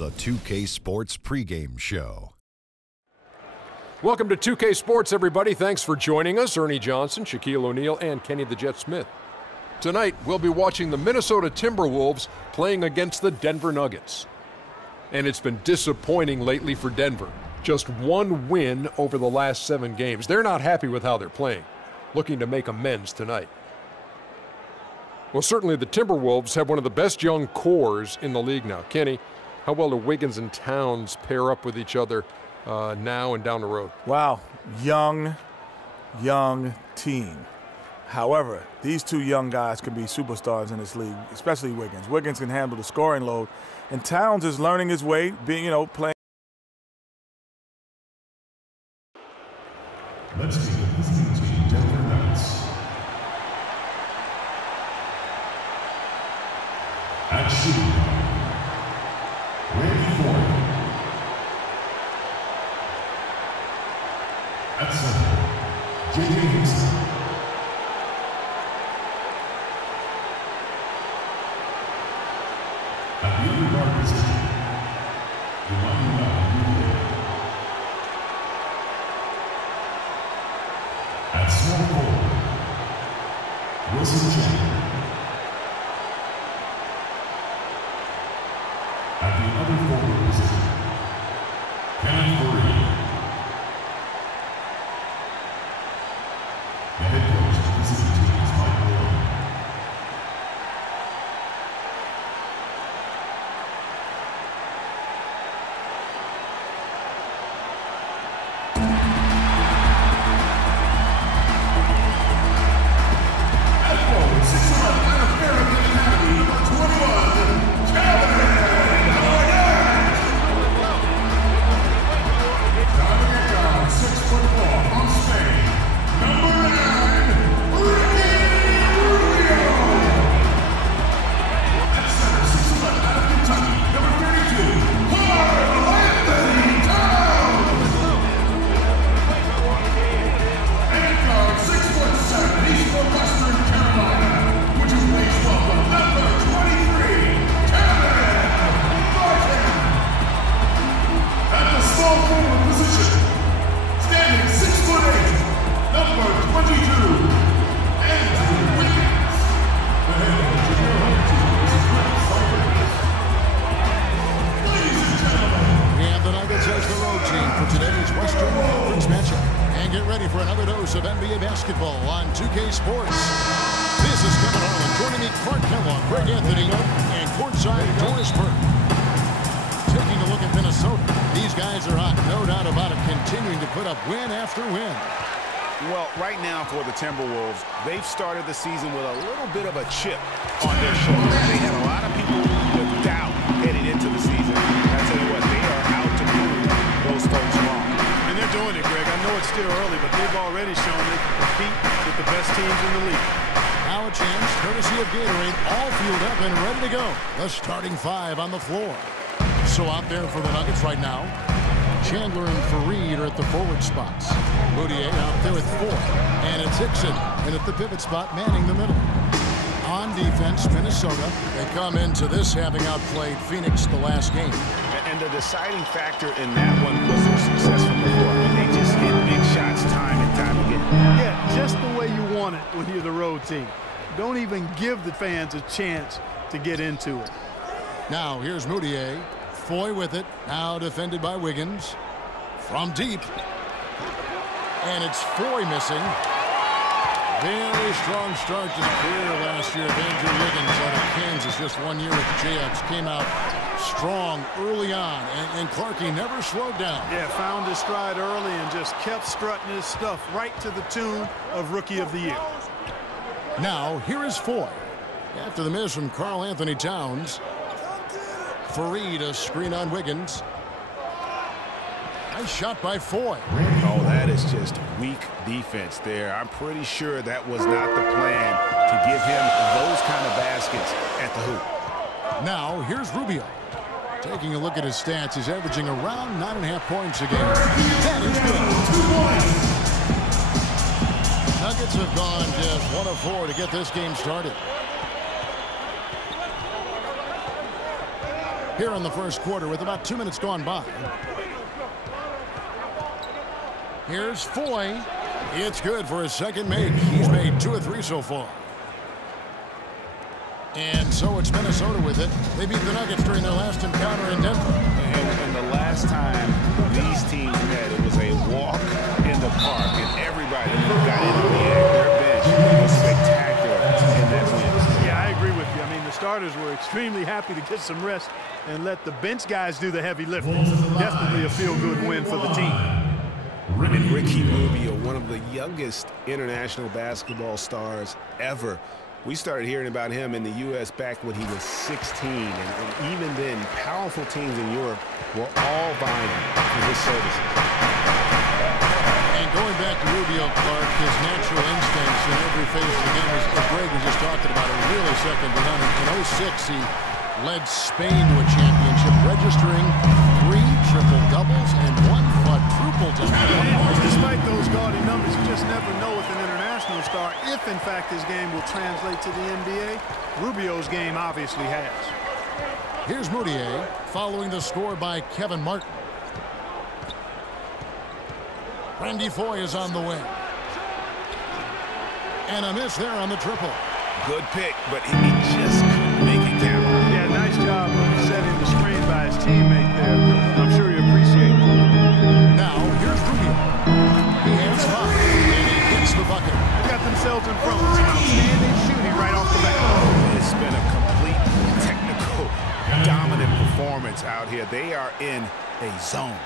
the 2K Sports pregame show. Welcome to 2K Sports, everybody. Thanks for joining us. Ernie Johnson, Shaquille O'Neal, and Kenny the Jet Smith. Tonight, we'll be watching the Minnesota Timberwolves playing against the Denver Nuggets. And it's been disappointing lately for Denver. Just one win over the last 7 games. They're not happy with how they're playing, looking to make amends tonight. Well, certainly the Timberwolves have one of the best young cores in the league now. Kenny, how well do Wiggins and Towns pair up with each other now and down the road? Wow, young team. However, these two young guys can be superstars in this league, especially Wiggins. Wiggins can handle the scoring load, and Towns is learning his way, playing. Let's begin listening to Denver Nuggets. At shooting guard, Randy Ford. At center, J.J. Hickson. At the other guard position, Emmanuel Mudiay. At small forward, Wilson Chandler. At the other forward position, Kenneth Faried. The head coach of the visiting team is Mike Malone. At forward, 6'11", out of Farragut Academy, number 21, Calvin. Of NBA basketball on 2K Sports. This is Kevin Harlan. Joining me, Clark Kellogg, Greg Anthony, and courtside Doris Burke. Taking a look at Minnesota. These guys are hot, no doubt about it, continuing to put up win after win. Well, right now for the Timberwolves, they've started the season with a little bit of a chip on their shoulder. They had a lot of people with doubt heading into the season. I tell you what, they are out to prove those folks wrong. And they're doing it, Greg. I know it's still early, but they've already shown they can compete with the best teams in the league. Now a chance, courtesy of Gatorade, all fueled up and ready to go. The starting 5 on the floor. So out there for the Nuggets right now, Chandler and Faried are at the forward spots. Mudiay out there with 4. And it's Hickson in at the pivot spot, manning the middle. On defense, Minnesota, they come into this having outplayed Phoenix the last game. And the deciding factor in that one was their success from the floor. They just hit big shots time and time again. Yeah, just the way you want it when you're the road team. Don't even give the fans a chance to get into it. Now here's Mudiay. Foy with it. Now defended by Wiggins. From deep. And it's Foy missing. Very strong start to the career last year of Andrew Wiggins out of Kansas. Just 1 year with the Jayhawks. Came out strong early on. And Clarkie never slowed down. Yeah, found his stride early and just kept strutting his stuff right to the tune of Rookie of the Year. Now, here is Foy. After the miss from Karl Anthony Towns. Faried, a screen on Wiggins. Nice shot by Foy. Oh, that is just weak defense there. I'm pretty sure that was not the plan to give him those kind of baskets at the hoop. Now, here's Rubio. Taking a look at his stats, he's averaging around 9.5 points a game. That is good. Nuggets have gone just 1 of 4 to get this game started. here in the first quarter with about 2 minutes gone by. Here's Foy. It's good for his second make. He's made 2 of 3 so far. And so it's Minnesota with it. They beat the Nuggets during their last encounter in Denver. And the last time these teams met, it was a walk in the park, and everybody got into the act. Their bench was spectacular in that win. Yeah, I agree with you. I mean, the starters were extremely happy to get some rest and let the bench guys do the heavy lifting. Definitely a feel-good win for the team. And Ricky Rubio, one of the youngest international basketball stars ever. We started hearing about him in the U.S. back when he was 16, and even then, powerful teams in Europe were all vying for his services. And going back to Rubio, Clark, his natural instincts in every phase of the game, as Greg was just talking about, are really second to none. In 06, he led Spain to a championship, registering 3 triple-doubles and 1 quadruple-double. Despite those gaudy numbers, you just never know with an international star if, in fact, his game will translate to the NBA. Rubio's game obviously has. Here's Moutier following the score by Kevin Martin. Randy Foy is on the way. And a miss there on the triple. Good pick, but he just couldn't make it count. Yeah, nice job of setting the screen by his teammate there. I'm sure you appreciate it. Now, here's Rubio. He has 5, and he hits the bucket. They got themselves in front with some outstanding shooting right off the bat. It's been a complete technical, dominant performance out here. They are in a zone.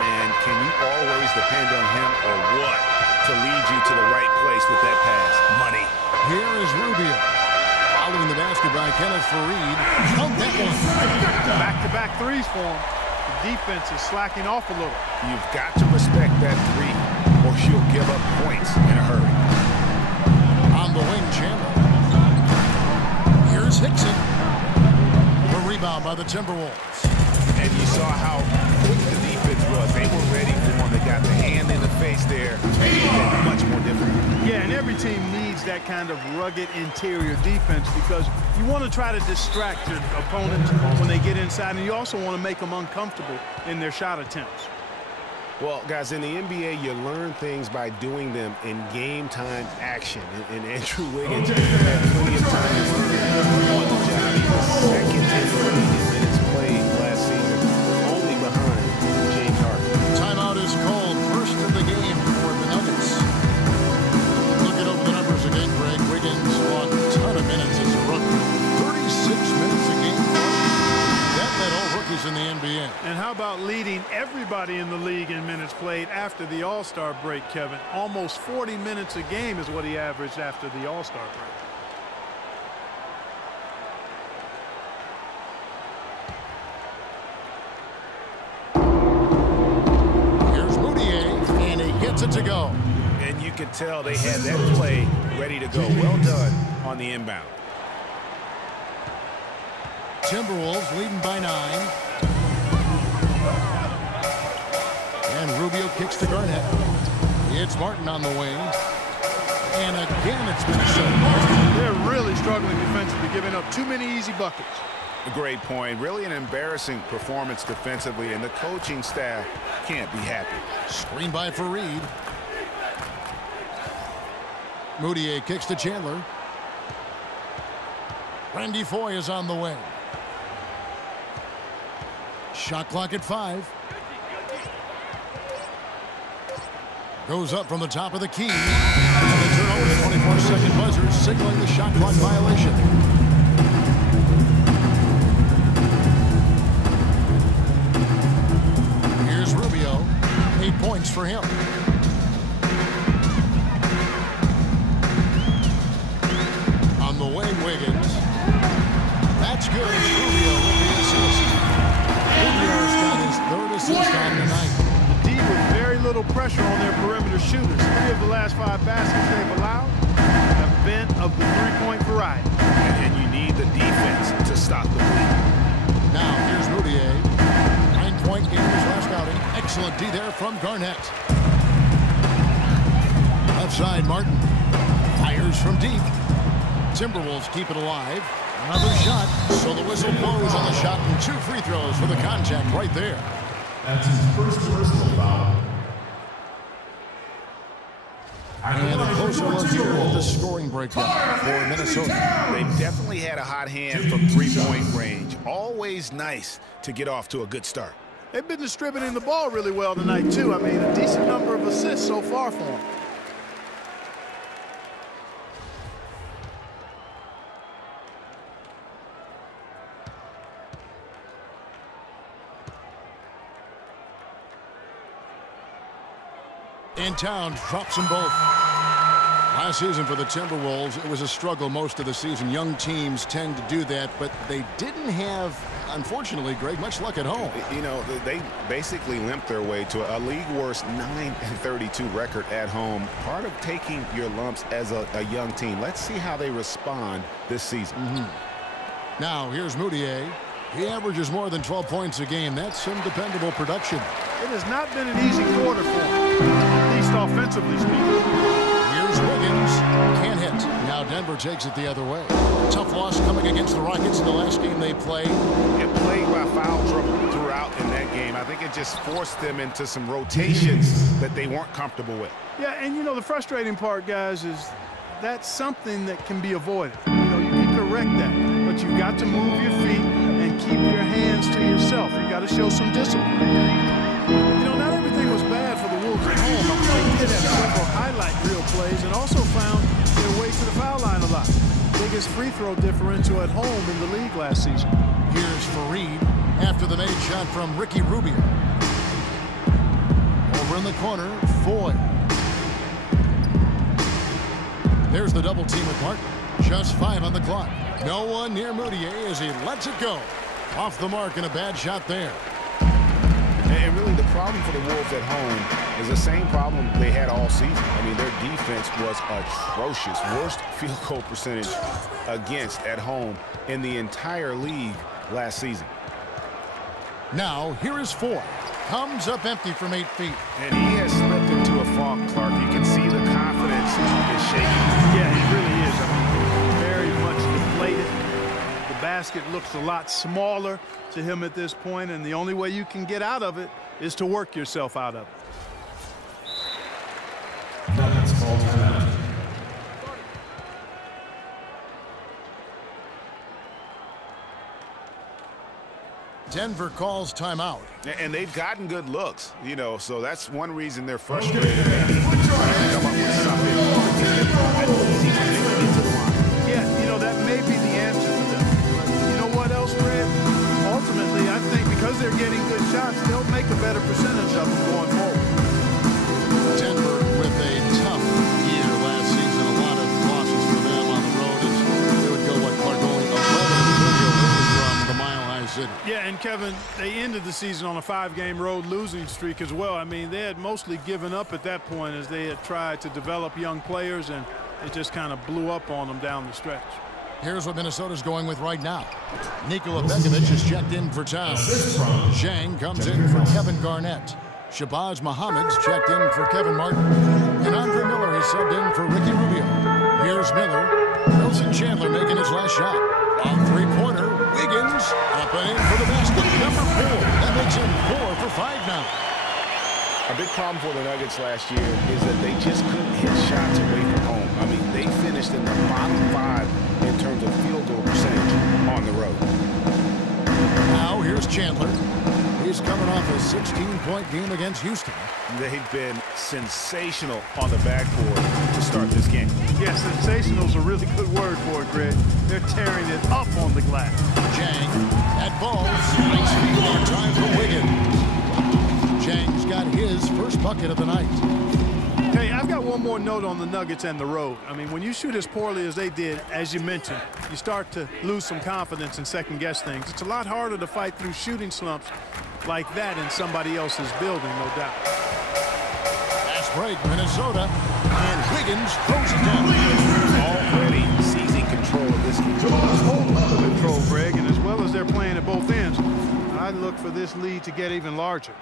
And can you always depend on him or what to lead you to the right place with that pass? Money. Here is Rubio. Following the basket by Kenneth Faried. Count that one. Back-to-back threes for him. The defense is slacking off a little. You've got to respect that 3 or you'll give up points in a hurry. On the wing, Chandler. Here's Hickson. The rebound by the Timberwolves. And you saw how quick the defense was. They were ready for him. They got the hand in the face there. And much more different. Yeah, and every team needs that kind of rugged interior defense because you want to try to distract your opponents when they get inside, and you also want to make them uncomfortable in their shot attempts. Well, guys, in the NBA, you learn things by doing them in game-time action. And Andrew Wiggins had plenty of time to learn on the job. He was second in the league in minutes played last season, only behind James Harden. Timeout is called. First of the game for the Nuggets. Looking over the numbers again, Greg. Wiggins on a ton of minutes as a rookie. 36 minutes a game. That led all rookies in the NBA. And how about leading everybody in the league in minutes played after the All-Star break, Kevin? Almost 40 minutes a game is what he averaged after the All-Star break. It to go. And you could tell they had that play ready to go. Well done on the inbound. Timberwolves leading by 9. And Rubio kicks to Garnett. It's Martin on the wing. And again, it's Minnesota. They're really struggling defensively, giving up too many easy buckets. A great point. Really an embarrassing performance defensively, and the coaching staff can't be happy. Screen by Faried. Moutier kicks to Chandler. Randy Foy is on the way. Shot clock at 5. Goes up from the top of the key. And the turnover, the 24-second buzzer signaling the shot clock violation. Here's Rubio. 8 points for him. On the wing, Wiggins. That's good. It's Rubio with the assist. Rubio's got his 3rd assist on the night. The D with very little pressure on their perimeter shooters. 3 of the last 5 baskets they've allowed have been of the 3-point variety. And you need the defense to stop the bleed. Now here's Moutier. 9-point game in his last outing. Excellent D there from Garnett. Left side, Martin. Fires from deep. Timberwolves keep it alive. Another shot. So the whistle blows on the shot and 2 free throws for the contact right there. That's his first personal foul. And a closer look here at the scoring breakdown for Minnesota. They've definitely had a hot hand from three-point range. Always nice to get off to a good start. They've been distributing the ball really well tonight, too. I mean, a decent number of assists so far for them. In town, drops them both. Last season for the Timberwolves, it was a struggle most of the season. Young teams tend to do that, but they didn't have, unfortunately, Greg, much luck at home. You know, they basically limped their way to a league-worst 9-32 record at home. Part of taking your lumps as a young team. Let's see how they respond this season. Now, here's Moutier. He averages more than 12 points a game. That's some dependable production. It has not been an easy quarter for him, at least offensively speaking. Here's Wiggins. Can't hit. Now Denver takes it the other way. Tough loss coming against the Rockets in the last game they played. It played by foul trouble throughout in that game. I think it just forced them into some rotations that they weren't comfortable with. Yeah, and you know, the frustrating part, guys, is that's something that can be avoided. You know, you can correct that, but you've got to move your feet and keep your hands to yourself. You've got to show some discipline. You know, not everything was bad for the Wolves at home. They did have several highlight reel plays and also found their way to the foul line a lot. Biggest free throw differential at home in the league last season. Here's Fareed after the made shot from Ricky Rubio. Over in the corner, Foy. There's the double team with Martin. Just 5 on the clock. No one near Moutier as he lets it go. Off the mark and a bad shot there. And really the problem for the Wolves at home is the same problem they had all season. I mean, their defense was atrocious. Worst field goal percentage against at home in the entire league last season. Now, here is Foy. Comes up empty from 8 feet. And he has slipped into a funk, Clark. You can see the confidence is shaking. Yeah, he really is. I mean, very much deflated. The basket looks a lot smaller to him at this point, and the only way you can get out of it is to work yourself out of it. Nuggets ball timeout. Denver calls timeout. And they've gotten good looks, you know, so that's one reason they're frustrated. Come up with something Yeah, you know, that may be the answer for them. But you know what else, Fred? Ultimately, I think because they're getting good shots, they'll make a better percentage of them going forward. Denver with a tough year last season. A lot of losses for them on the road as they would go, Clark, only 11 from the Mile High City. Yeah, and Kevin, they ended the season on a 5-game road losing streak as well. I mean, they had mostly given up at that point as they had tried to develop young players, and it just kind of blew up on them down the stretch. Here's what Minnesota's going with right now. Nikola Begovic is checked in for Towns. Zhang comes in for Kevin Garnett. Shabazz Muhammad's checked in for Kevin Martin. And Andre Miller is subbed in for Ricky Rubio. Here's Miller. Wilson Chandler making his last shot. On three-pointer, Wiggins up and in for the basket. Number 4. That makes him 4 for 5 now. A big problem for the Nuggets last year is that they just couldn't hit shots away from home. I mean, they finished in the bottom 5 in terms of field goal percentage on the road. Now here's Chandler. He's coming off a 16-point game against Houston. They've been sensational on the backboard to start this game. Yeah, sensational is a really good word for it, Greg. They're tearing it up on the glass. Zhang at balls. Nice feed on time for Wiggins. Zhang's got his first bucket of the night. Hey, I've got one more note on the Nuggets and the road. I mean, when you shoot as poorly as they did, as you mentioned, you start to lose some confidence and second-guess things. It's a lot harder to fight through shooting slumps like that in somebody else's building, no doubt. Fast break, Minnesota, and Wiggins throws it down. Already seizing control of this game. Control, Greg, and as well as they're playing at both ends, I'd look for this lead to get even larger.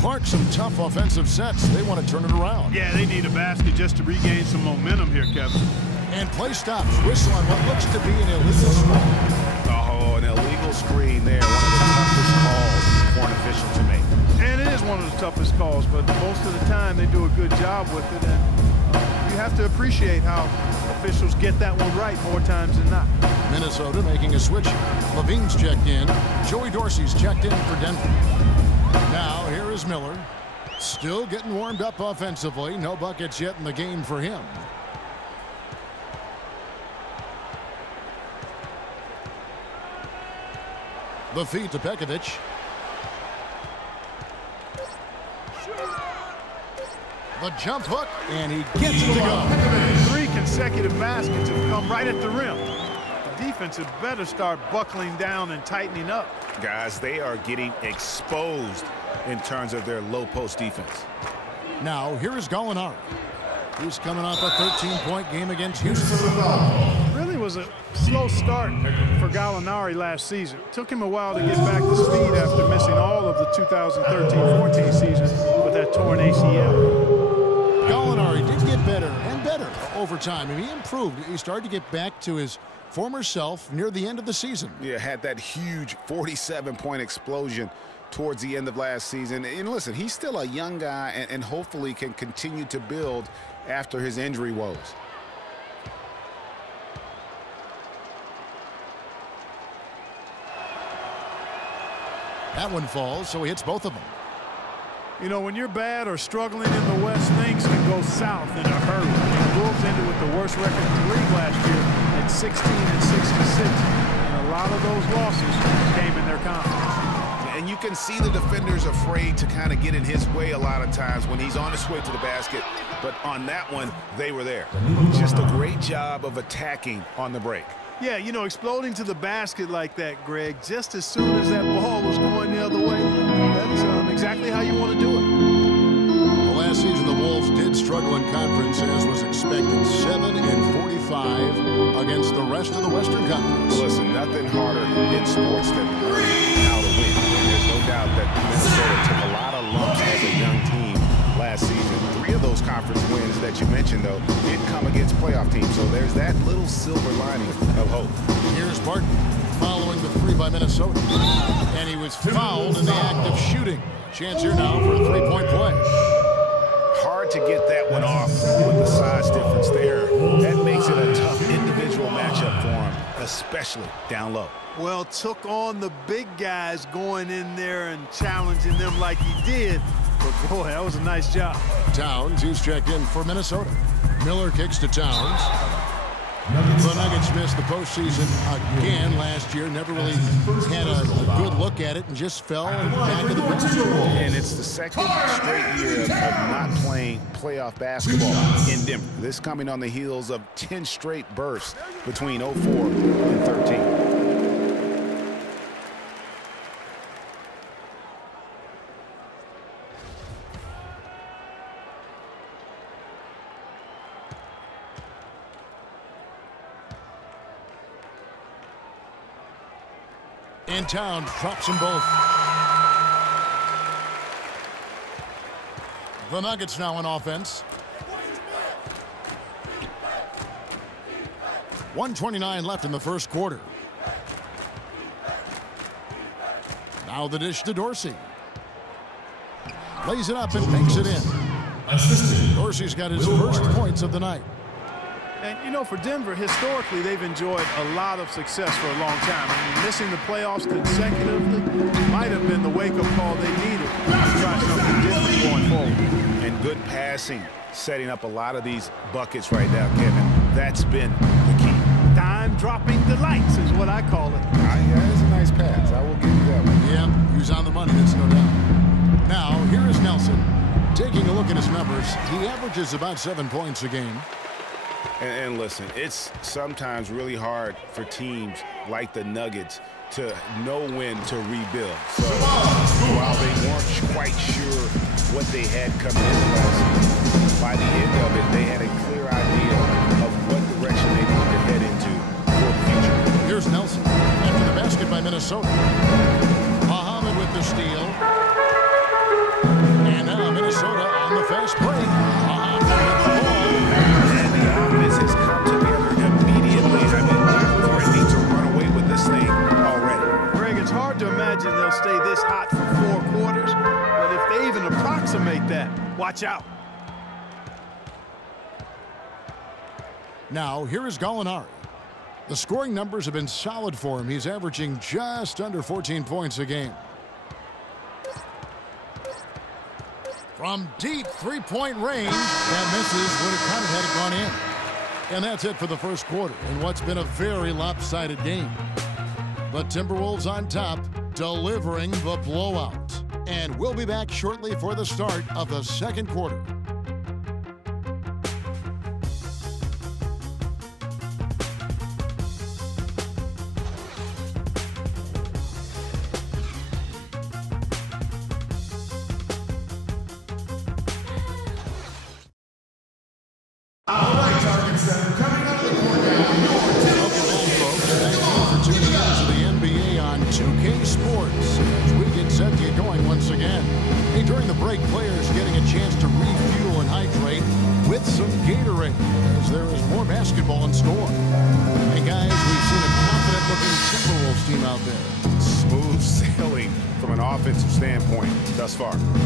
Clark, some tough offensive sets. They want to turn it around. Yeah, they need a basket just to regain some momentum here, Kevin. And play stops. Whistle on what looks to be an illegal screen. Oh, an illegal screen there. One of the toughest calls for an official to make. And it is one of the toughest calls, but most of the time they do a good job with it. And you have to appreciate how officials get that one right more times than not. Minnesota making a switch. Levine's checked in. Joey Dorsey's checked in for Denver. Now here is Miller. Still getting warmed up offensively. No buckets yet in the game for him. The feed to Pekovic. The jump hook, and he gets it to go. 3 consecutive baskets have come right at the rim. The defense had better start buckling down and tightening up. Guys, they are getting exposed in terms of their low post defense. Now, here is Gallinari. He's coming off a 13-point game against Houston. Really was a slow start for Gallinari last season. It took him a while to get back to speed after missing all of the 2013-14 season with that torn ACL. Gallinari did get better and better over time, and he improved. He started to get back to his former self near the end of the season. Yeah, had that huge 47-point explosion towards the end of last season. And listen, he's still a young guy and hopefully can continue to build after his injury woes. That one falls, so he hits both of them. You know, when you're bad or struggling in the West, things can go south in a hurry. The Wolves ended with the worst record in the league last year at 16-66. And a lot of those losses came in their conference. And you can see the defenders afraid to kind of get in his way a lot of times when he's on his way to the basket. But on that one, they were there. Just a great job of attacking on the break. Yeah, you know, exploding to the basket like that, Greg, just as soon as that ball was going the other way, that's exactly how you want to do it. Well, last season, the Wolves did struggle in conference, as was expected. 7-45 against the rest of the Western Conference. Listen, nothing harder in sports than learning how to win. And there's no doubt that Minnesota took a lot of lumps as a young team last season. 3 of those conference wins that you mentioned, though, did come against playoff teams. So there's that little silver lining of hope. Here's Barton following the 3 by Minnesota. And he was fouled in the act of shooting. Chance here now for a 3-point play. Hard to get that one off with the size difference there. That makes it a tough individual matchup for him, especially down low. Well, took on the big guys going in there and challenging them like he did. But, boy, that was a nice job. Towns, who's checked in for Minnesota. Miller kicks to Towns. The Nuggets missed the postseason again last year. Never really had a good look at it and just fell back to the bench. And it's the second straight year of not playing playoff basketball in Denver. This coming on the heels of 10 straight bursts between 04 and 13. And Towns drops them both. The Nuggets now on offense. 1:29 left in the first quarter. Now the dish to Dorsey. Lays it up and makes it in. Dorsey's got his first points of the night. And, you know, for Denver, historically, they've enjoyed a lot of success for a long time. I mean, missing the playoffs consecutively might have been the wake-up call they needed to try something different going forward. And good passing, setting up a lot of these buckets right now, Kevin. That's been the key. Dime-dropping delights is what I call it. That is a nice pass. I will give you that one. Yeah, he was on the money, that's no doubt. Now, here is Nelson. Taking a look at his numbers, he averages about 7 points a game. And listen, it's sometimes really hard for teams like the Nuggets to know when to rebuild. So while they weren't quite sure what they had coming in last season, by the end of it, they had a clear idea of what direction they needed to head into for the future. Here's Nelson after the basket by Minnesota. Muhammad with the steal. And now Minnesota on the fast break. Muhammad with the ball. And the offense has come together that. Watch out. Now, here is Gallinari. The scoring numbers have been solid for him. He's averaging just under 14 points a game. From deep three-point range, that misses when it kind of had it gone in. And that's it for the first quarter in what's been a very lopsided game. The Timberwolves on top, delivering the blowout. And we'll be back shortly for the start of the second quarter.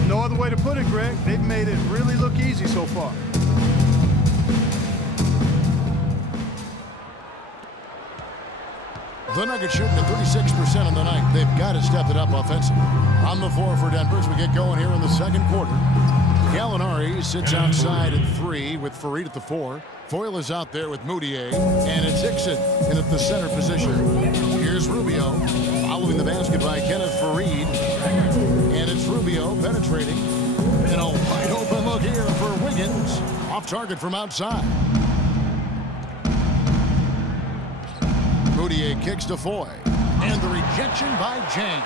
No other way to put it, Greg. They've made it really look easy so far. The Nuggets shooting at 36% on the night. They've got to step it up offensively. On the floor for Denver as we get going here in the second quarter. Gallinari sits outside at 3 with Faried at the 4. Foyle is out there with Mudiay, and it's Hickson in at the center position. Here's Rubio, following the basket by Kenneth Faried. And it's Rubio penetrating. And a wide open look here for Wiggins. Off target from outside. Mudiay kicks to Foy. And the rejection by Jang.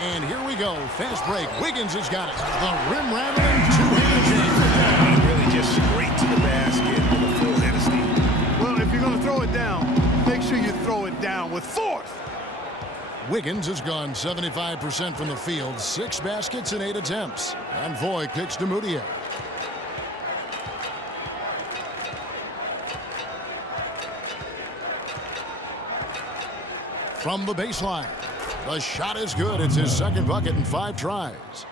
And here we go. Fast break. Wiggins has got it. The rim rattling two-handed Jang. Really just straight to the basket with a full head of steam. Well, if you're going to throw it down, make sure you throw it down with force. Wiggins has gone 75% from the field, 6 baskets and 8 attempts. And Foy kicks to Mudiay. From the baseline, the shot is good. It's his second bucket in 5 tries.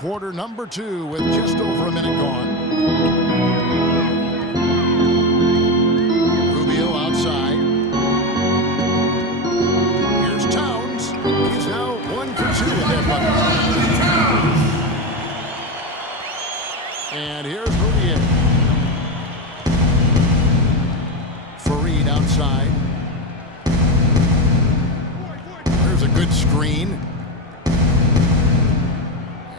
Quarter number 2 with just over a minute gone. Rubio outside. He's now 1 for 2 with that bucket. And here's Mudiay. Faried outside. There's a good screen.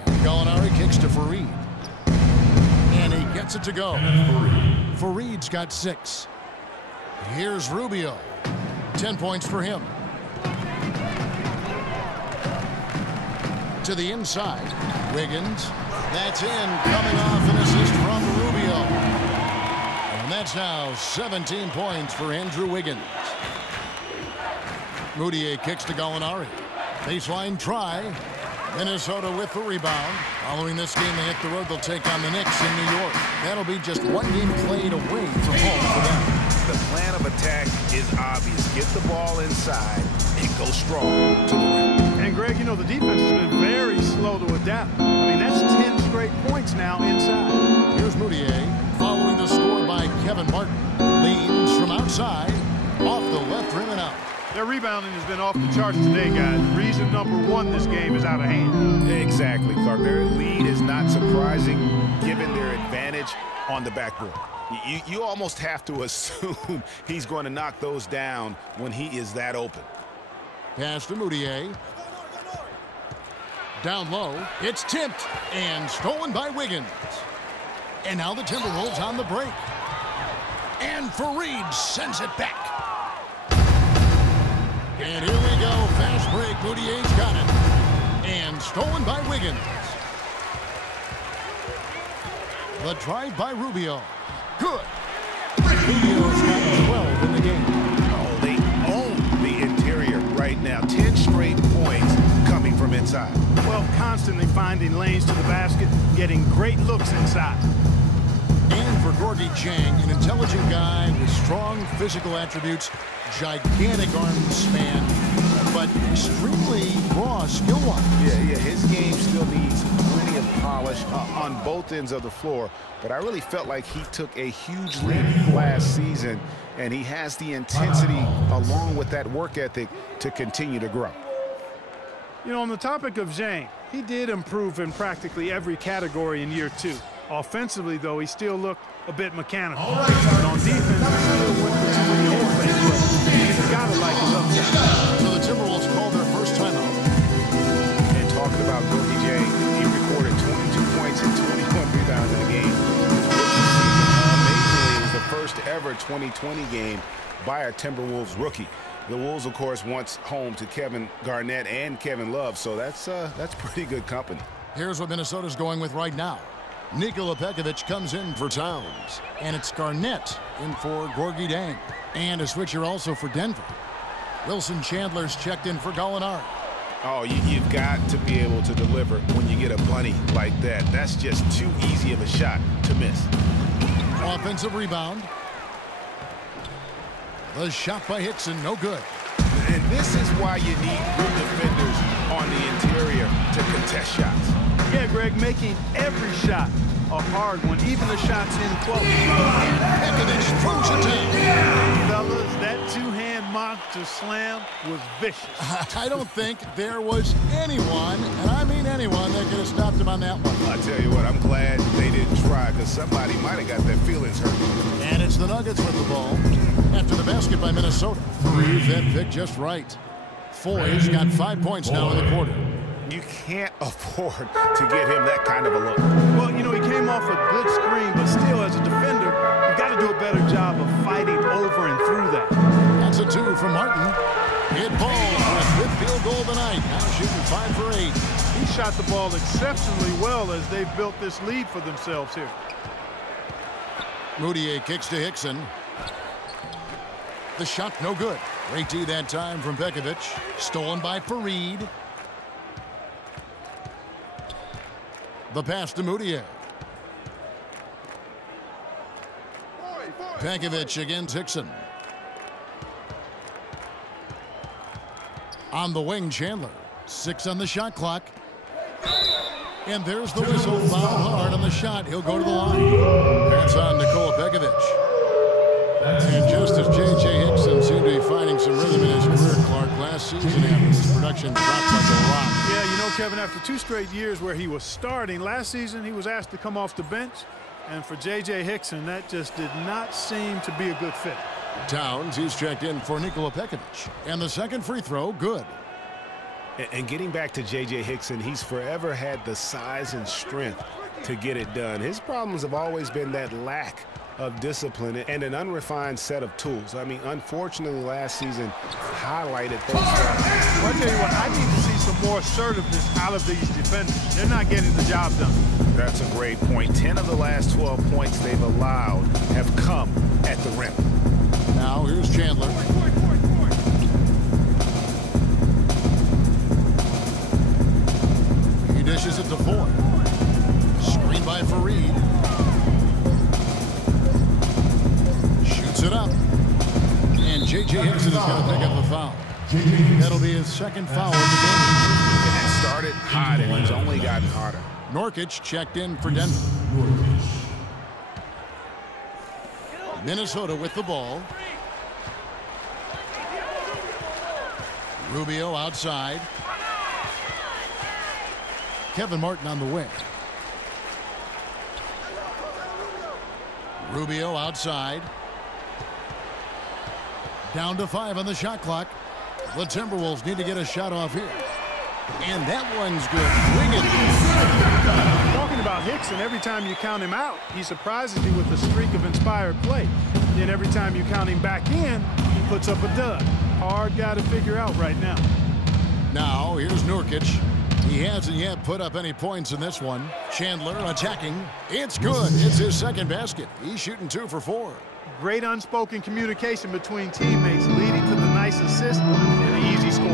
And Gallinari kicks to Faried. And he gets it to go. Faried's got 6. Here's Rubio. 10 points for him. To the inside. Wiggins. That's in. Coming off an assist from Rubio. And that's now 17 points for Andrew Wiggins. Mudiay kicks to Gallinari. Baseline try. Minnesota with the rebound. Following this game, they hit the road. They'll take on the Knicks in New York. That'll be just 1 game played away from home for them. The plan of attack is obvious. Get the ball inside and go strong to the rim. And Greg, you know, the defense has been very slow to adapt. I mean, that's 10 straight points now inside. Here's Mudiay, following the score by Kevin Martin. Leans from outside, off the left rim and out. Their rebounding has been off the charts today, guys. Reason number 1, this game is out of hand. Exactly, Clark. Their lead is not surprising given their advantage on the backboard. You almost have to assume he's going to knock those down when he is that open. Pass to Mudiay. Down low. It's tipped and stolen by Wiggins. And now the Timberwolves on the break. And Faried sends it back. And here we go. Fast break. Mudiay's got it. And stolen by Wiggins. The drive by Rubio. Good. Rubio's got 12 in the game. Oh, they own the interior right now. 10 straight points coming from inside. Well, constantly finding lanes to the basket, getting great looks inside. And for Gorgui Dieng, an intelligent guy with strong physical attributes, gigantic arm span, but extremely raw skill-wise. Yeah, his game still needs plenty of polish on both ends of the floor, but I really felt like he took a huge leap last season, and he has the intensity along with that work ethic to continue to grow. You know, on the topic of Zhang, he did improve in practically every category in year 2. Offensively, though, he still looked a bit mechanical. And on defense, he still went for too many openings, but you gotta like his upside. So the Timberwolves called their first timeout. And talking about Gorgie Jang, he recorded 22 points and 21 rebounds in the game. Amazingly, it was the first ever 2020 game by a Timberwolves rookie. The Wolves, of course, once home to Kevin Garnett and Kevin Love, so that's pretty good company. Here's what Minnesota's going with right now. Nikola Pekovic comes in for Towns, and it's Garnett in for Gorgie Jang. And a switcher also for Denver. Wilson Chandler's checked in for Gallinari. Oh, you've got to be able to deliver when you get a bunny like that. That's just too easy of a shot to miss. Offensive rebound. The shot by Hickson, no good. And this is why you need good defenders on the interior to contest shots. Yeah, Greg, making every shot a hard one, even the shots in close. Pekovic throws it down. Fellas, that two-hand monster slam was vicious. I don't think there was anyone, and I mean anyone, that could have stopped him on that one. I tell you what, I'm glad they didn't try, because somebody might have got their feelings hurt. And it's the Nuggets with the ball. After the basket by Minnesota. Reeves that pick just right. Foy's got 5 points now in the quarter. You can't afford to give him that kind of a look. Well, you know, he came off a good screen, but still, as a defender, you've got to do a better job of fighting over and through that. That's a 2 from Martin. Hit balls for his 5th field goal tonight. Now shooting 5 for 8. He shot the ball exceptionally well as they've built this lead for themselves here. Moutier kicks to Hickson. The shot no good. Great D that time from Pekovic. Stolen by Fareed. The pass to Moutier. Pekovic against Hickson. On the wing, Chandler. 6 on the shot clock. And there's the whistle. Foul hard on the shot. He'll go to the line. That's on Nikola Pekovic. And just as J.J. Hickson seemed to be finding some rhythm in his career, Clark, last season after his production dropped like a rock. Yeah, you know, Kevin, after 2 straight years where he was starting, last season he was asked to come off the bench. And for J.J. Hickson, that just did not seem to be a good fit. Towns, he's checked in for Nikola Pekovic. And the second free throw, good. And getting back to J.J. Hickson, he's forever had the size and strength to get it done. His problems have always been that lack of discipline and an unrefined set of tools. I mean, unfortunately, last season highlighted those problems. Well, I tell you what, I need to see some more assertiveness out of these defenders. They're not getting the job done. That's a great point. 10 of the last 12 points they've allowed have come at the rim. Now here's Chandler. He dishes it to Ford. Screen by Fareed. Shoots it up. And J.J. Hickson is going to pick up a foul. That'll be his second foul of the game. And it started hot, and he's only gotten harder. Nurkic checked in for Denver. Minnesota with the ball. Rubio outside. Kevin Martin on the wing. Rubio outside. Down to 5 on the shot clock. The Timberwolves need to get a shot off here. And that one's good. Wiggins. Talking about Hickson, every time you count him out, he surprises you with a streak of inspired play. Then every time you count him back in, he puts up a dud. Hard guy to figure out right now. Now, here's Nurkic. He hasn't yet put up any points in this one. Chandler attacking. It's good. It's his second basket. He's shooting 2 for 4. Great unspoken communication between teammates, leading to the nice assist and the easy score.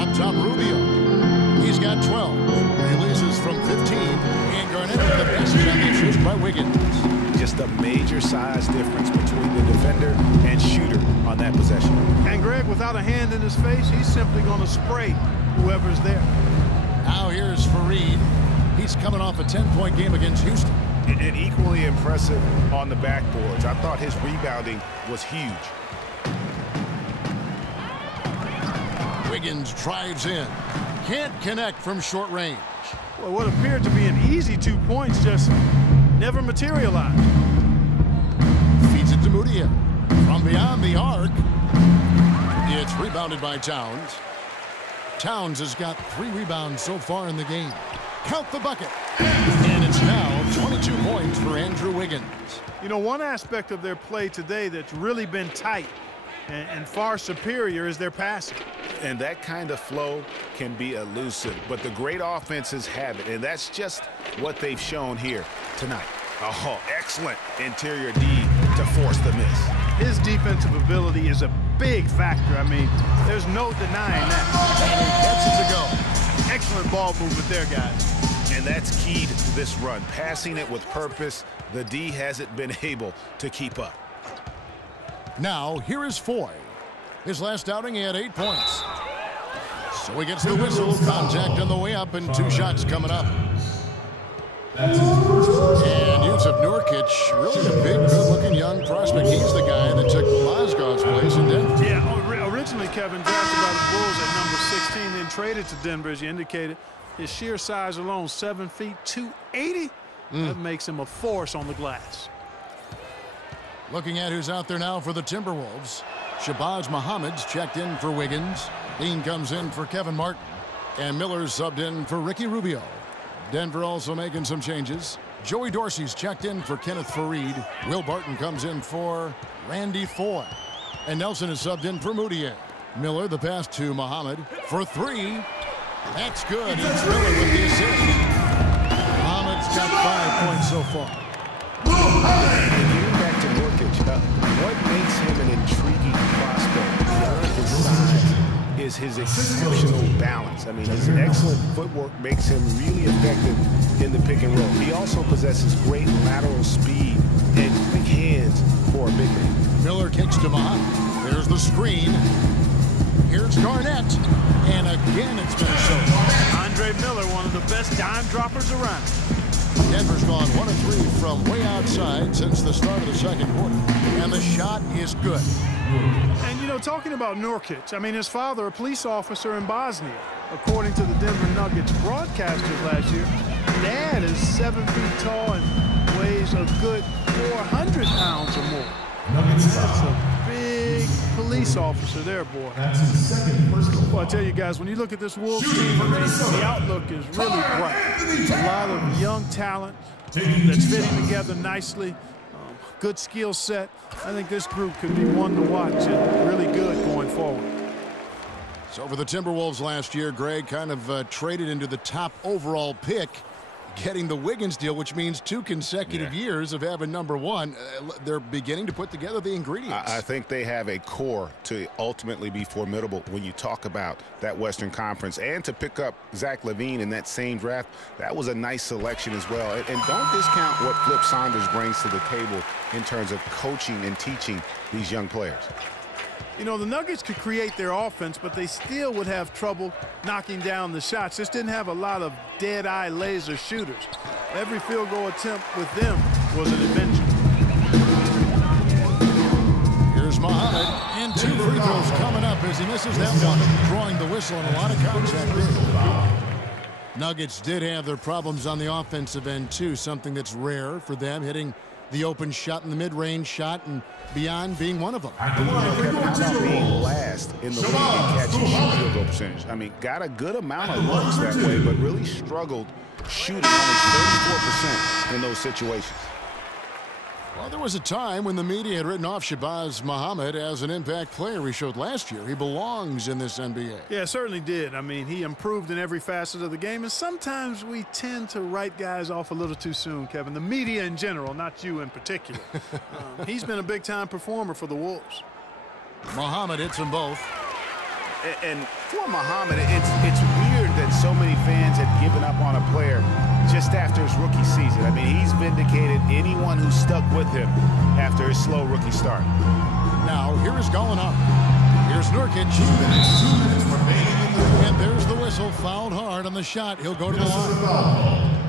Up top, Rubio. He's got 12. Releases from 15. And Garnett with the basket on the assist by Wiggins. Just a major size difference between the defender and shooter on that possession. And Greg, without a hand in his face, he's simply going to spray whoever's there. Now here's Faried. He's coming off a 10-point game against Houston. And equally impressive on the backboards. I thought his rebounding was huge. Wiggins drives in. Can't connect from short range. Well, what appeared to be an easy 2 points just never materialized. Feeds it to Mudiay. From beyond the arc. It's rebounded by Towns. Towns has got 3 rebounds so far in the game. Count the bucket. And it's now 22 points for Andrew Wiggins. You know, one aspect of their play today that's really been tight and far superior is their passing. And that kind of flow can be elusive, but the great offenses have it, and that's just what they've shown here tonight. Oh, excellent interior D to force the miss. His defensive ability is a big factor. I mean, there's no denying that. And he gets it to go. Excellent ball movement there, guys. And that's key to this run. Passing it with purpose, the D hasn't been able to keep up. Now, here is Foy. His last outing, he had 8 points. So he gets the whistle. Contact on the way up and 2 shots coming up. And Jusuf Nurkic, really a big, good-looking young prospect. He's the guy that took Mozgov's place in Denver. Yeah, originally Kevin drafted by the Bulls at number 16, then traded to Denver, as you indicated. His sheer size alone, 7 feet, 280. That makes him a force on the glass. Looking at who's out there now for the Timberwolves. Shabazz Muhammad's checked in for Wiggins. Dean comes in for Kevin Martin. And Miller's subbed in for Ricky Rubio. Denver also making some changes. Joey Dorsey's checked in for Kenneth Faried. Will Barton comes in for Randy Foy. And Nelson is subbed in for Mudiay. Miller, the pass to Muhammad for 3. That's good. It's Miller with the assist. Muhammad's got 5 points so far. Getting back to Nurkic, what makes him an intriguing prospect beyond his size is his exceptional balance. I mean, his excellent footwork makes him really effective in the pick and roll. He also possesses great lateral speed and quick hands for a big man. Miller kicks to Muhammad. There's the screen. Here's Garnett. And again, it's Minnesota. Andre Miller, one of the best dime droppers around. Denver's gone 1 of 3 from way outside since the start of the second quarter. And the shot is good. And, you know, talking about Nurkic, I mean, his father, a police officer in Bosnia. According to the Denver Nuggets broadcasters last year, Dad is 7 feet tall and weighs a good 400 pounds or more. That's a big police officer there, boy. Well, I tell you guys, when you look at this Wolves team, the outlook is really bright. A lot of young talent that's fitting together nicely. Good skill set. I think this group could be one to watch and really good going forward. So for the Timberwolves last year, Greg kind of traded into the top overall pick, getting the Wiggins deal, which means 2 consecutive years of having number 1. They're beginning to put together the ingredients. I think they have a core to ultimately be formidable when you talk about that Western Conference. And to pick up Zach LaVine in that same draft, that was a nice selection as well. And don't discount what Flip Saunders brings to the table in terms of coaching and teaching these young players. You know, the Nuggets could create their offense, but they still would have trouble knocking down the shots. Just didn't have a lot of dead-eye laser shooters. Every field goal attempt with them was an adventure. Here's Muhammad, and 2 free throws coming up as he misses that one, drawing the whistle and a lot of contact there. Nuggets did have their problems on the offensive end, too, something that's rare for them, hitting the open shot in the mid-range shot and beyond being one of them. How about being last in the league in catch and shoot field goal percentage? I mean, got a good amount of looks that way, but really struggled shooting only 34% in those situations. Well, there was a time when the media had written off Shabazz Muhammad as an impact player he showed last year. He belongs in this NBA. Yeah, certainly did. I mean, he improved in every facet of the game, and sometimes we tend to write guys off a little too soon, Kevin. The media in general, not you in particular. He's been a big-time performer for the Wolves. Muhammad hits them both. And for Muhammad, it's weird that so many fans had given up on a player just after his rookie season. I mean, he's vindicated anyone who stuck with him after his slow rookie start. Now, here is Gallinari. Here's Nurkic. 2 minutes remaining. And there's the whistle. Fouled hard on the shot. He'll go to the line.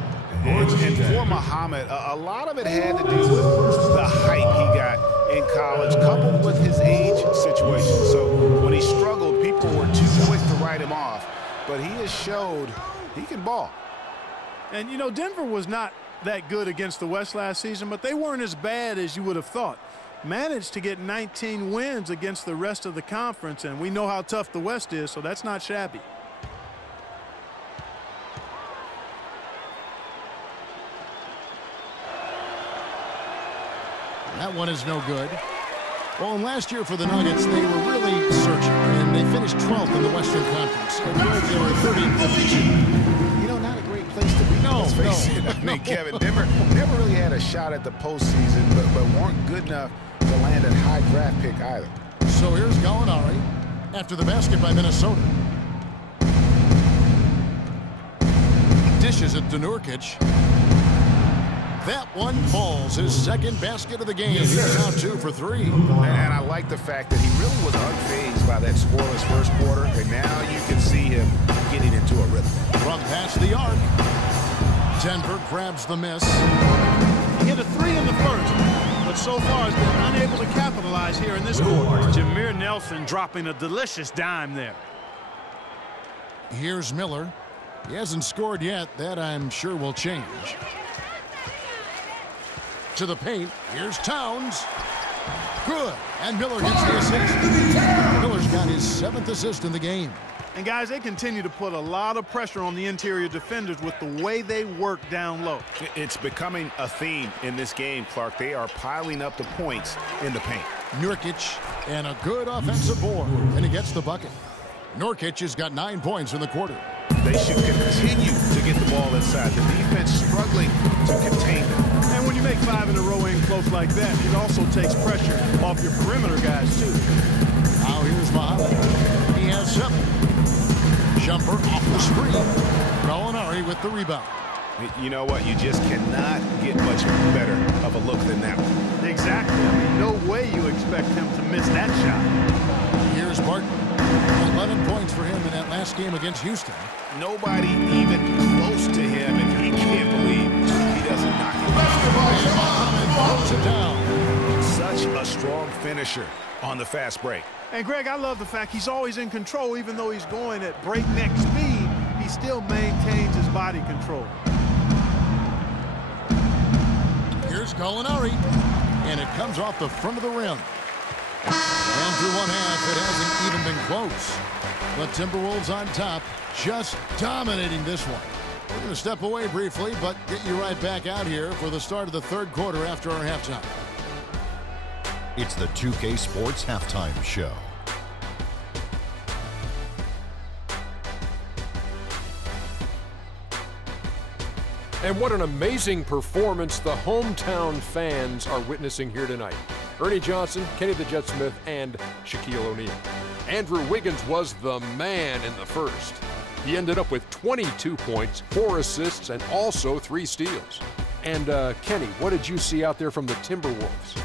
And for Muhammad, a lot of it had to do with the hype he got in college, coupled with his age situation. So when he struggled, people were too quick to write him off. But he has showed he can ball. And, you know, Denver was not that good against the West last season, but they weren't as bad as you would have thought. Managed to get 19 wins against the rest of the conference, and we know how tough the West is, so that's not shabby. That one is no good. Well, last year for the Nuggets, they were really searching, and they finished 12th in the Western Conference. They were 30 and 52. You know, not a great place to be. No, let's face it. I mean, Kevin, Denver never really had a shot at the postseason, but weren't good enough to land a high draft pick either. So here's Gallinari after the basket by Minnesota. Dishes it to Nurkic. That one falls, his second basket of the game. He's now 2 for 3. And I like the fact that he really was unfazed by that scoreless first quarter, and now you can see him getting into a rhythm. From past the arc, Denver grabs the miss. He hit a 3 in the first, but so far has been unable to capitalize here in this quarter. Jameer Nelson dropping a delicious dime there. Here's Miller. He hasn't scored yet. That, I'm sure, will change. To the paint. Here's Towns. Good. And Miller gets the assist. Miller's got his 7th assist in the game. And, guys, they continue to put a lot of pressure on the interior defenders with the way they work down low. It's becoming a theme in this game, Clark. They are piling up the points in the paint. Nurkic and a good offensive board. And he gets the bucket. Nurkic has got 9 points in the quarter. They should continue to get the ball inside. The defense struggling to contain them. And when you make 5 in a row in close like that, it also takes pressure off your perimeter guys, too. Now here's Muhammad. He has 7. Jumper off the screen. Gallinari with the rebound. You know what? You just cannot get much better of a look than that one. Exactly. I mean, no way you expect him to miss that shot. Here's Barton. 11 points for him in that last game against Houston. Nobody even close to him, and he can't believe he doesn't knock it down. Throws it down. Such a strong finisher on the fast break. And, Greg, I love the fact he's always in control. Even though he's going at breakneck speed, he still maintains his body control. Here's Gallinari. And it comes off the front of the rim. And through one half, it hasn't even been close. But Timberwolves on top, just dominating this one. We're going to step away briefly, but get you right back out here for the start of the third quarter after our halftime. It's the 2K Sports Halftime Show. And what an amazing performance the hometown fans are witnessing here tonight. Ernie Johnson, Kenny the Jet Smith, and Shaquille O'Neal. Andrew Wiggins was the man in the first. He ended up with 22 points, 4 assists, and also 3 steals. And Kenny, what did you see out there from the Timberwolves?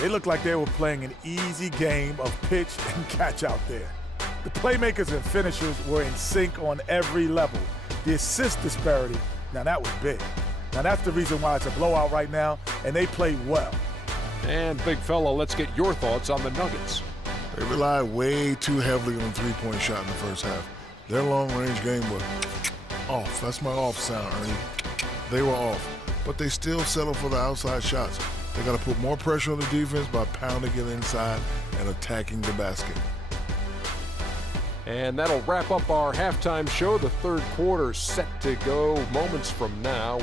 They looked like they were playing an easy game of pitch and catch out there. The playmakers and finishers were in sync on every level. The assist disparity, now that was big. Now that's the reason why it's a blowout right now, and they played well. And big fella, let's get your thoughts on the Nuggets. They relied way too heavily on the three-point shot in the first half. Their long-range game was off. That's my off sound, Ernie. They were off. But they still settle for the outside shots. They got to put more pressure on the defense by pounding it inside and attacking the basket. And that'll wrap up our halftime show. The third quarter set to go moments from now.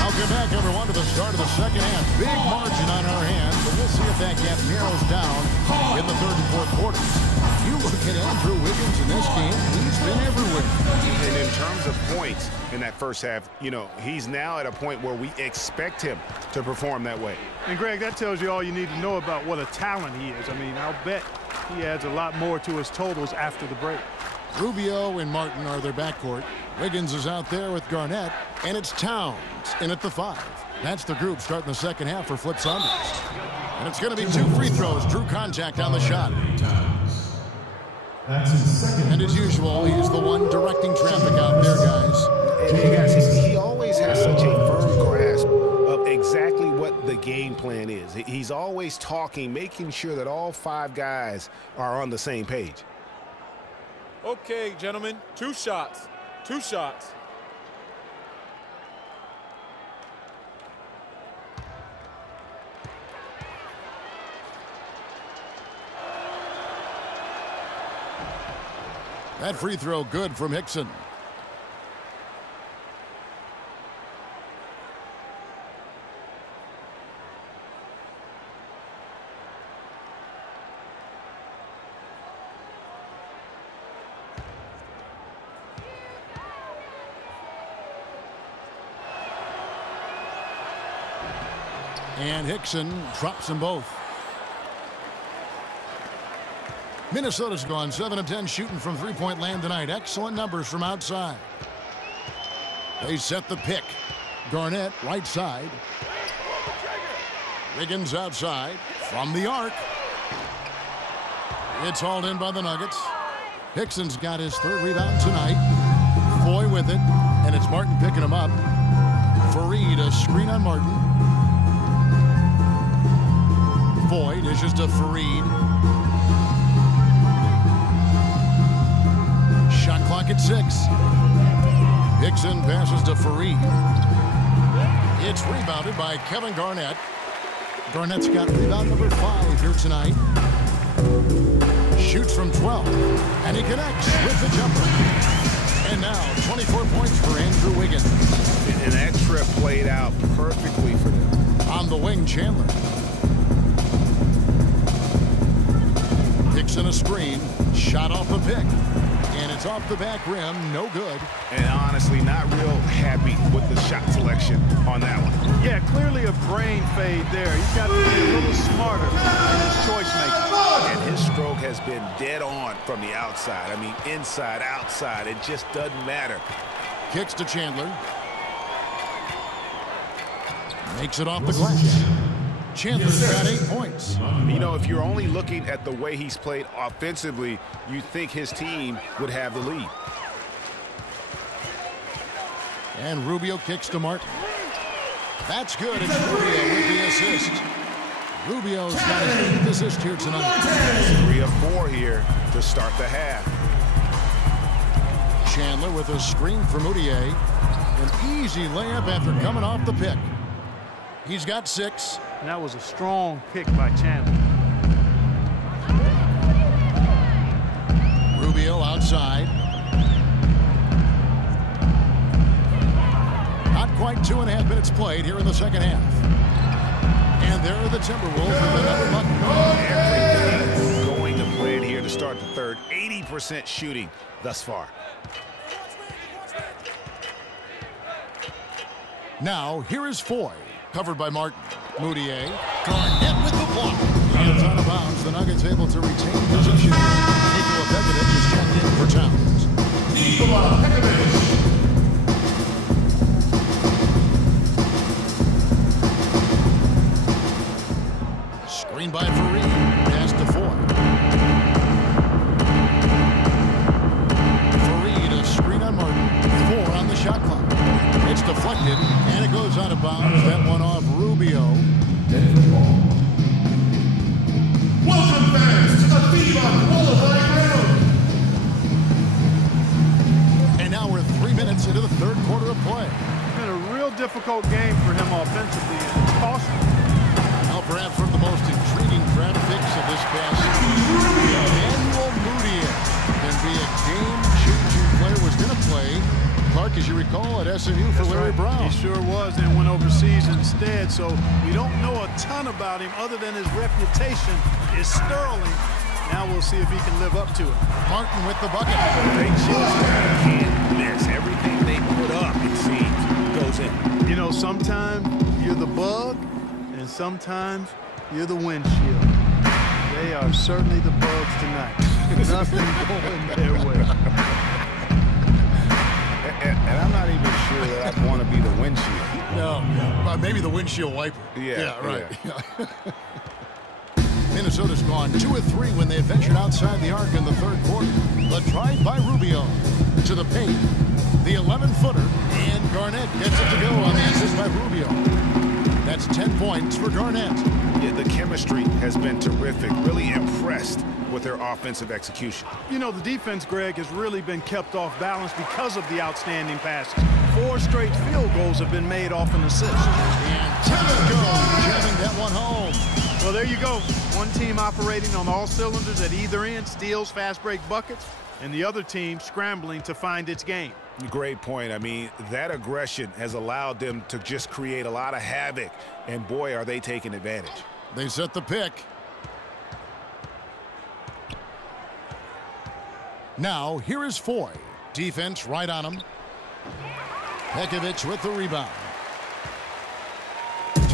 Welcome back, everyone, to the start of the second half. Big margin on our hands. The We'll see if that gap narrows down in the third and fourth quarters. You look at Andrew Wiggins in this game, he's been everywhere. And in terms of points in that first half, you know, he's now at a point where we expect him to perform that way. And, Greg, that tells you all you need to know about what a talent he is. I mean, I'll bet he adds a lot more to his totals after the break. Rubio and Martin are their backcourt. Wiggins is out there with Garnett, and it's Towns in at the 5. That's the group starting the second half for Flip Saunders. And it's going to be 2 free throws. Drew contact on the shot. And as usual, he's the one directing traffic out there, guys. And guys, he always has such a firm grasp of exactly what the game plan is. He's always talking, making sure that all 5 guys are on the same page. Okay, gentlemen, 2 shots. 2 shots. That free throw good from Hickson. And Hickson drops them both. Minnesota's gone 7 of 10 shooting from three-point land tonight. Excellent numbers from outside. They set the pick. Garnett right side. Wiggins outside from the arc. It's hauled in by the Nuggets. Hickson's got his 3rd rebound tonight. Foy with it, and it's Martin picking him up. Fareed, a screen on Martin. Foy dishes to Fareed. Shot clock at 6. Hickson passes to Fareed. It's rebounded by Kevin Garnett. Garnett's got rebound number 5 here tonight. Shoots from 12, and he connects with the jumper. And now 24 points for Andrew Wiggins. And that trip played out perfectly for them. On the wing, Chandler. Hickson a screen, shot off the pick. And it's off the back rim, no good. And honestly, not real happy with the shot selection on that one. Yeah, clearly a brain fade there. He's got to be a little smarter in his choice making. And his stroke has been dead on from the outside. I mean, inside, outside, it just doesn't matter. Kicks to Chandler. Makes it off the glass. Chandler's got 8 points. You know, if you're only looking at the way he's played offensively, you think his team would have the lead. And Rubio kicks to Martin. That's good. It's Rubio with the assist. Rubio's got his 8th assist here tonight. 3 of 4 here to start the half. Chandler with a screen for Moutier. An easy layup after coming off the pick. He's got 6. And that was a strong pick by Chandler. Rubio outside. Not quite 2.5 minutes played here in the second half. And there are the Timberwolves with another bucket. Everything going to plan here to start the third. 80% shooting thus far. Now, here is Foy. Covered by Martin. Moutier. Garnett with the block. And it's out of bounds. The Nuggets able to retain possession. Nikola Pekovic is checked in for Towns. Nikola Pekovic. Screen by Fareed. Pass to Foy. Fareed, a screen on Martin. 4 on the shot clock. It's deflected, and it goes out of bounds. That one off Rubio. Welcome fans to the FIBA qualifying round. And now we're 3 minutes into the third quarter of play. It's been a real difficult game for him offensively, and it's costly. Now perhaps one of the most intriguing draft picks of this past season. Emmanuel Mudiay can be a game-changing player. Was going to play Clark, as you recall, at SMU for Larry Brown. He sure was, then went overseas instead. So we don't know a ton about him other than his reputation is sterling. Now we'll see if he can live up to it. Martin with the bucket. They just can't miss. Everything they put up, it seems, goes in. You know, sometimes you're the bug, and sometimes you're the windshield. They are certainly the bugs tonight. Nothing going their way. And I'm not even sure that I want to be the windshield. No, maybe the windshield wiper. Yeah, right. Yeah. Minnesota's gone 2 of 3 when they ventured outside the arc in the third quarter. The drive by Rubio to the paint. The 11-footer, and Garnett gets it to go on the assist by Rubio. That's 10 points for Garnett. Yeah, the chemistry has been terrific. Really impressed with their offensive execution. You know, the defense, Greg, has really been kept off balance because of the outstanding passes. 4 straight field goals have been made off an assist. And Telesco jamming that one home. Well, there you go. One team operating on all cylinders at either end, steals, fast break buckets, and the other team scrambling to find its game. Great point. I mean, that aggression has allowed them to just create a lot of havoc, and boy, are they taking advantage. They set the pick. Now, here is Foy. Defense right on him. Pekovic with the rebound.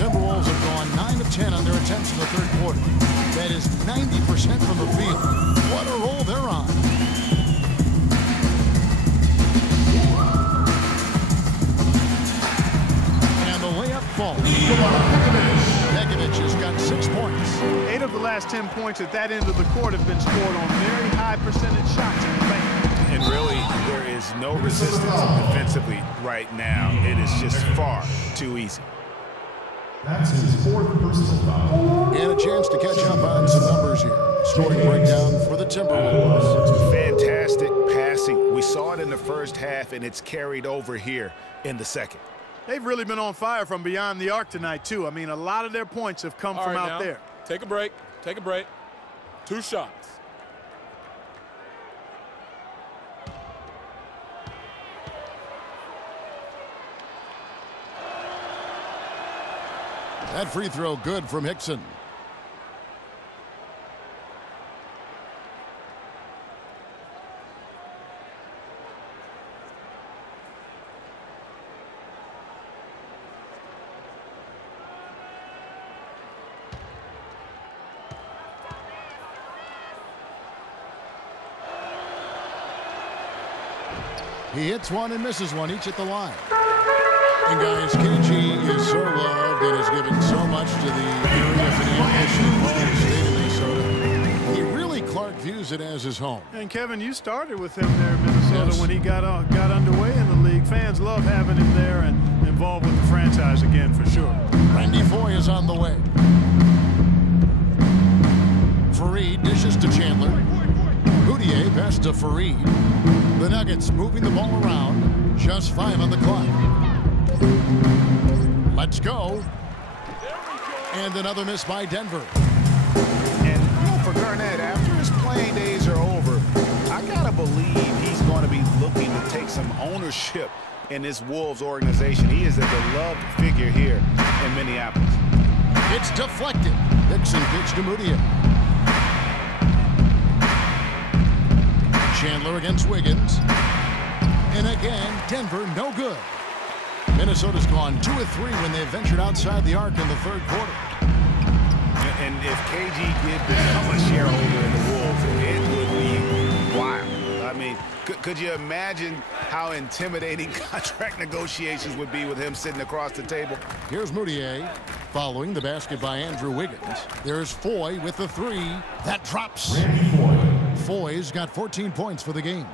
Timberwolves have gone 9 of 10 on their attempts in the third quarter. That is 90% from the field. What a roll they're on. And the layup falls. Pekovic has got 6 points. 8 of the last 10 points at that end of the court have been scored on very high percentage shots in the paint. And really, there is no resistance defensively right now. It is just far too easy. That's his 4th personal foul. And a chance to catch up on some numbers here. Scoring breakdown for the Timberwolves. Fantastic passing. We saw it in the first half, and it's carried over here in the second. They've really been on fire from beyond the arc tonight, too. I mean, a lot of their points have come from out there. Take a break. Take a break. 2 shots. That free throw good from Hickson. He hits one and misses one, each at the line. And guys, KG is so loved and has given so much to the area for the state of Minnesota. He really, Clark, views it as his home. And Kevin, you started with him there in Minnesota Yes. when he got underway in the league. Fans love having him there and involved with the franchise again for sure. Randy Foy is on the way. Fareed dishes to Chandler. Moutier pass to Fareed. The Nuggets moving the ball around. Just 5 on the clock. Let's go. And another miss by Denver. And you know, for Garnett, after his playing days are over, I gotta believe he's going to be looking to take some ownership in this Wolves organization. He is a beloved figure here in Minneapolis. It's deflected. Hickson pitch to Moutier. Chandler against Wiggins. And again, Denver no good. Minnesota's gone 2 of 3 when they ventured outside the arc in the third quarter. And if KG did become a shareholder in the Wolves, it would be wild. I mean, could you imagine how intimidating contract negotiations would be with him sitting across the table? Here's Moutier following the basket by Andrew Wiggins. There's Foy with the 3. That drops. Foy's got 14 points for the game.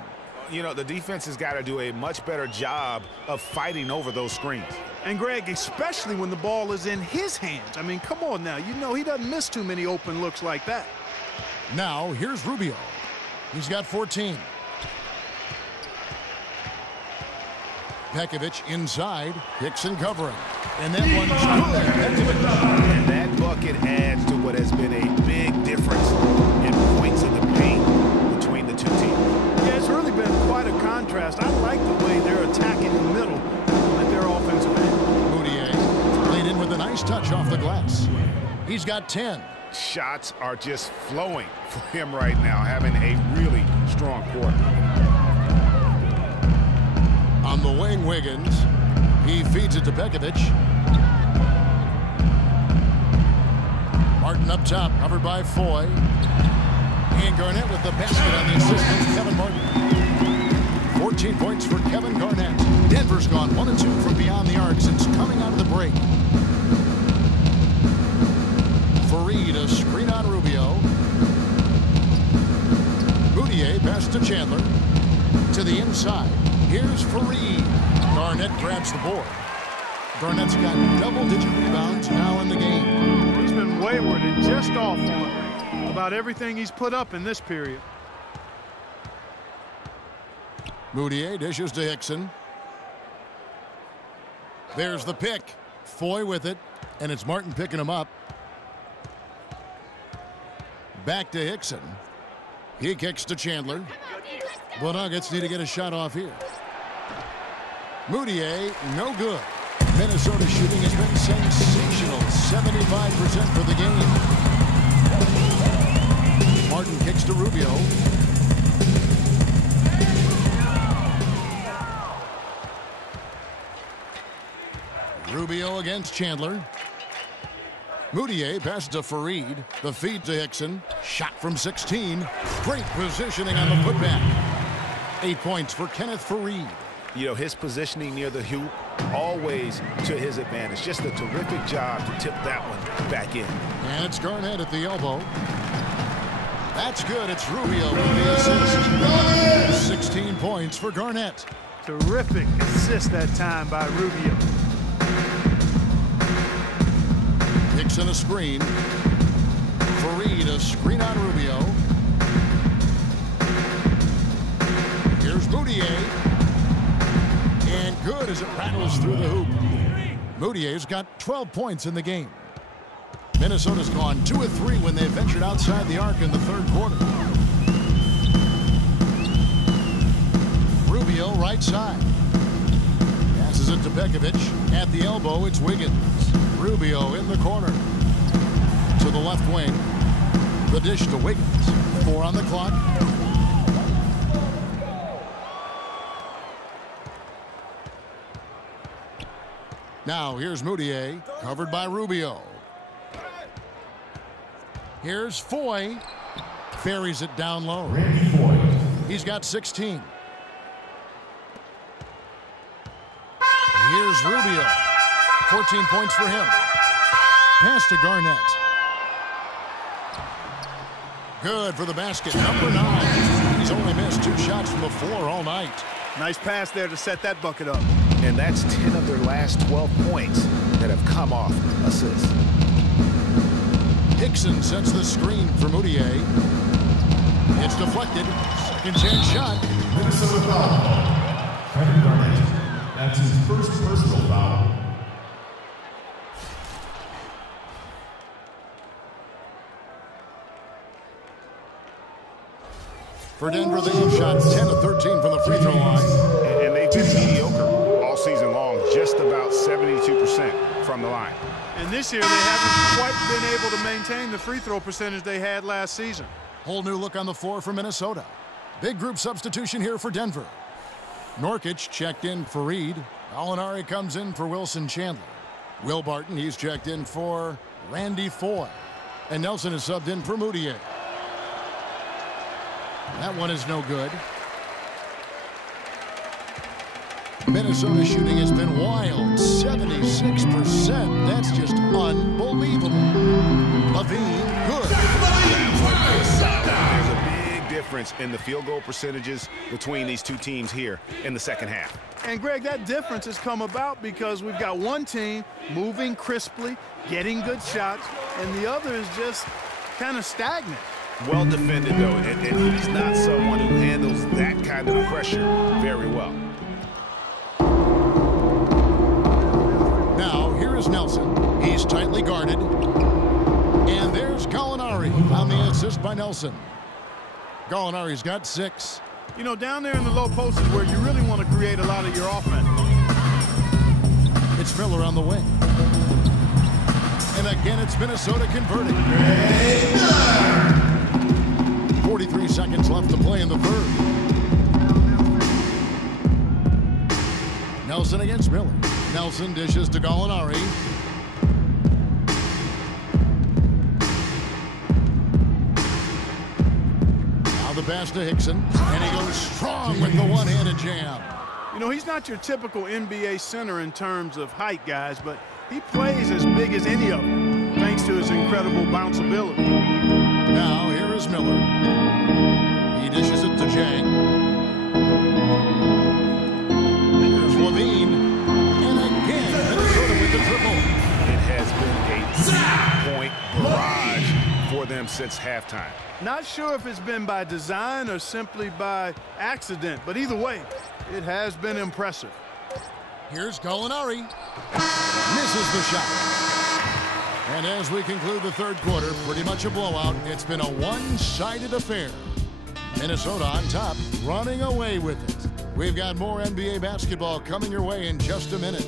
You know, the defense has got to do a much better job of fighting over those screens. And Greg, especially when the ball is in his hands. I mean, come on now. You know he doesn't miss too many open looks like that. Now, here's Rubio. He's got 14. Pekovic inside. Hickson covering. And that one's good. And that bucket adds to what has been a big difference in points in the paint between the two teams. Yeah, it's really been quite a contrast. I like the way they're attacking the middle at their offensive end. Moutier laid in with a nice touch off the glass. He's got 10. Shots are just flowing for him right now, having a really strong quarter. On the wing, Wiggins. He feeds it to Pekovic. Martin up top, covered by Foy. And Garnett with the basket on the assist from Kevin Martin. 14 points for Kevin Garnett. Denver's gone 1-2 from beyond the arc since coming out of the break. Fareed, a screen on Rubio. Moutier pass to Chandler. To the inside. Here's Fareed. Garnett grabs the board. Garnett's got double-digit rebounds now in the game. He's been wayward and just off on about everything he's put up in this period. Moutier dishes to Hickson. There's the pick. Foy with it, and it's Martin picking him up. Back to Hickson. He kicks to Chandler. The Nuggets need to get a shot off here. Moutier, no good. Minnesota shooting has been sensational. 75% for the game. Martin kicks to Rubio. Rubio against Chandler. Moutier passes to Fareed. The feed to Hickson. Shot from 16. Great positioning on the putback. 8 points for Kenneth Fareed. You know, his positioning near the hoop, always to his advantage. Just a terrific job to tip that one back in. And it's Garnett at the elbow. That's good. It's Rubio with the assist. 16 points for Garnett. Terrific assist that time by Rubio. Hickson a screen. Fareed a screen on Rubio. Here's Moutier. And good as it rattles through the hoop. Moutier's got 12 points in the game. Minnesota's gone 2 of 3 when they ventured outside the arc in the third quarter. Rubio right side. Passes it to Pekovic. At the elbow, it's Wiggins. Rubio in the corner. To the left wing. The dish to Wiggins. 4 on the clock. Now here's Moutier, covered by Rubio. Here's Foy. Buries it down low. He's got 16. Here's Rubio. 14 points for him. Pass to Garnett. Good for the basket. Number 9. He's only missed 2 shots from the floor all night. Nice pass there to set that bucket up. And that's 10 of their last 12 points that have come off assists. Hickson sets the screen for Moutier. It's deflected. Second chance shot. Minnesota foul. Kevin Garnett. That's his first personal foul. For Denver, they have shot 10 of 13 from the free throw line. And they've been mediocre all season long, just about 72% from the line. And this year, they haven't quite been able to maintain the free throw percentage they had last season. Whole new look on the floor for Minnesota. Big group substitution here for Denver. Norkic checked in for Reed. Gallinari comes in for Wilson Chandler. Will Barton, he's checked in for Randy Foy. And Nelson is subbed in for Moutier. That one is no good. Minnesota shooting has been wild. 76%. That's just unbelievable. Levine, good. There's a big difference in the field goal percentages between these two teams here in the second half. And, Greg, that difference has come about because we've got one team moving crisply, getting good shots, and the other is just kind of stagnant. Well defended, though, and he's not someone who handles that kind of pressure very well. Now, here is Nelson. He's tightly guarded. And there's Gallinari on the assist by Nelson. Gallinari's got 6. You know, down there in the low post is where you really want to create a lot of your offense. It's Miller on the wing. And again, it's Minnesota converting. 43 seconds left to play in the third. Nelson against Miller. Nelson dishes to Gallinari. Now the pass to Hickson. And he goes strong with the one-handed jam. You know, he's not your typical NBA center in terms of height, guys, but he plays as big as any of them, thanks to his incredible bounce ability. Now, here is Miller. He dishes it to Jang. Here's Levine. And again, Minnesota with the triple. It has been a 3-point barrage for them since halftime. Not sure if it's been by design or simply by accident, but either way, it has been impressive. Here's Gallinari. Misses the shot. And as we conclude the third quarter, pretty much a blowout. It's been a one-sided affair. Minnesota on top, running away with it. We've got more NBA basketball coming your way in just a minute.